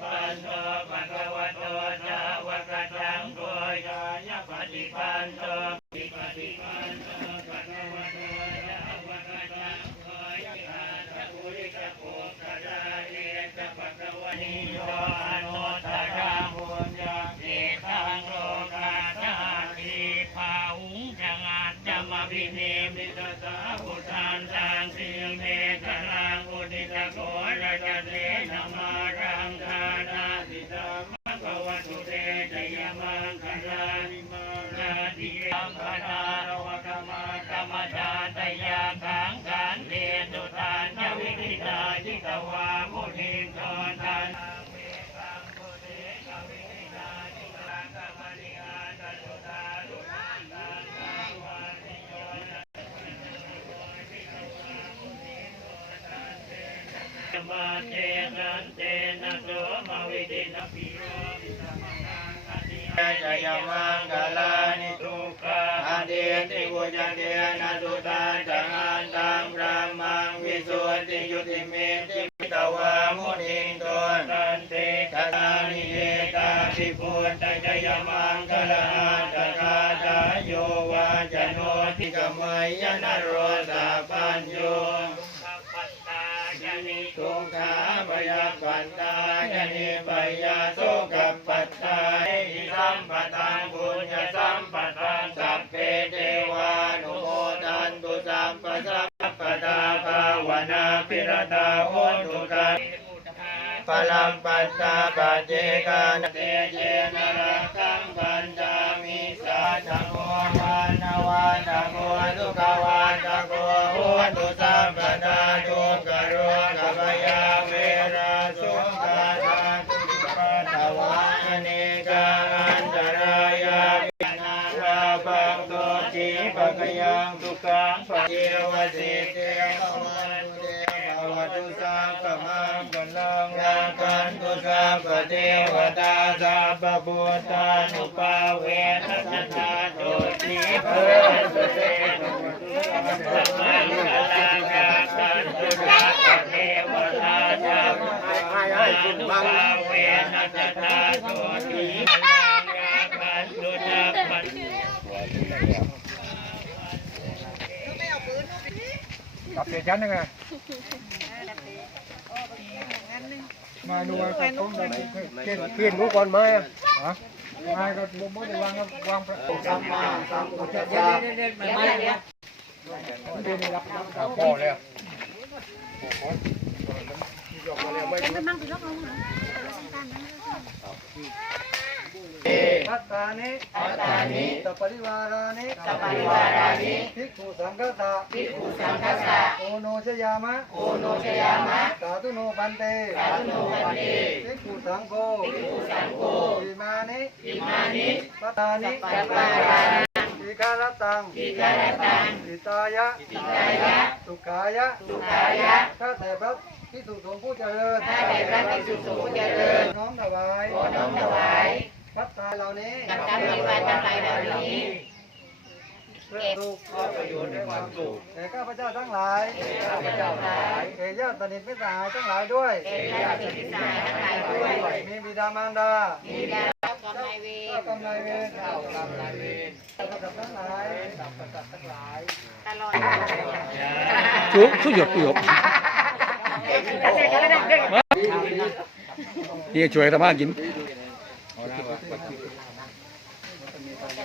ปันโนภะคะวะโตสาวกสังโฆยายะปฏิปันโนปฏิปันโน ติยัมพนารวกมากรรมชาตยาขังขันเทตุทานยวิธิตาจิตวามุนินทนทานมาเตนันเตนะโสมาวิเดนะปิโรมิสัมมังคติจยมังกลานิทุกขา ติวุจันเดนะสุตาจังอันตังรัมมังวิสุทธิยุติเมติมิตวามุนินโตตันเตตานิเยตาภิพุทธจยมังกลาตกาจายโยวาจโนทิกมัยยนโรสาปัญโยทุกขาปยาปัตตาญนิปยาโส ปิรตาโหตุกันพลังปัตตาปัจเจกานเตเจนรักขังปัญจามิสาจังโกวานวาจังโกทุกวาจังโกโหตุสัพพตาทุกขโรกัปยาเวราสุขะทาตุปัตวาเนกาอันตรายาปินาราปังโตจิปะกยังทุกขังปะเยวสิเตภวันเต วตุสัพพมังกลังรักขันตุสัพพเทวตาสาปบุตานุปาเวนัสนาโตจิปะตุเตภวตุสัพพมังกลังรักขันตุสัพพเทวตาสัพพพุทธานุภาเวนัสสะโตจิปะรักขันตุสัพพ ปรับเปลี่ยนชั้นยังไงมาดูว่าจะต้องแบบเก่งเปลี่ยนรู้ก่อนไหมอะฮะมาก็บ่บ่ได้วางวางประสัมมาสัมพุทธัสสะเด่นๆมาเนี่ยเด่นรับรับพ่อแล้วยไม่รู้ทัตตานิทัตตานิตปริวารานิตปริวารานิภิกขุสังฆตาภิกขุสังฆตาโอ โนชยามะโอโนชยามะสาธุโนปันเตสาธุโนปันเตภิกขุสังโฆภิกขุสังโฆอิมานิอิมานิปัตตานิปัตตานิอิการตังอิการตังอิตายะอิตายะสุขายะสุขายะข้าแต่พระพิสุสงฆ์ผู้เจริญข้าแต่พระพิสุสงฆ์ผู้เจริญน้อมถวายน้อมถวาย พัตตาเหล่านี้กับการปฏิบัติทั้งหลายเหล่านี้เพื่อสุขเพื่อประโยชน์และความสุขแก่ข้าพเจ้าทั้งหลายข้าพเจ้าทั้งหลายแก่ญาติสนิทมิตรสหายทั้งหลายด้วยเอกและสิทธิสายทั้งหลายด้วย มีบิดามารดามีดาวกรรมนายเวเจ้ารกรรมนายเวรเจ้ากรรมนายเวรเจ้ากรรมทั้งหลายสัพพสัตว์ทั้งหลายตลอด chú chú dược dược đi chuối tao mang chín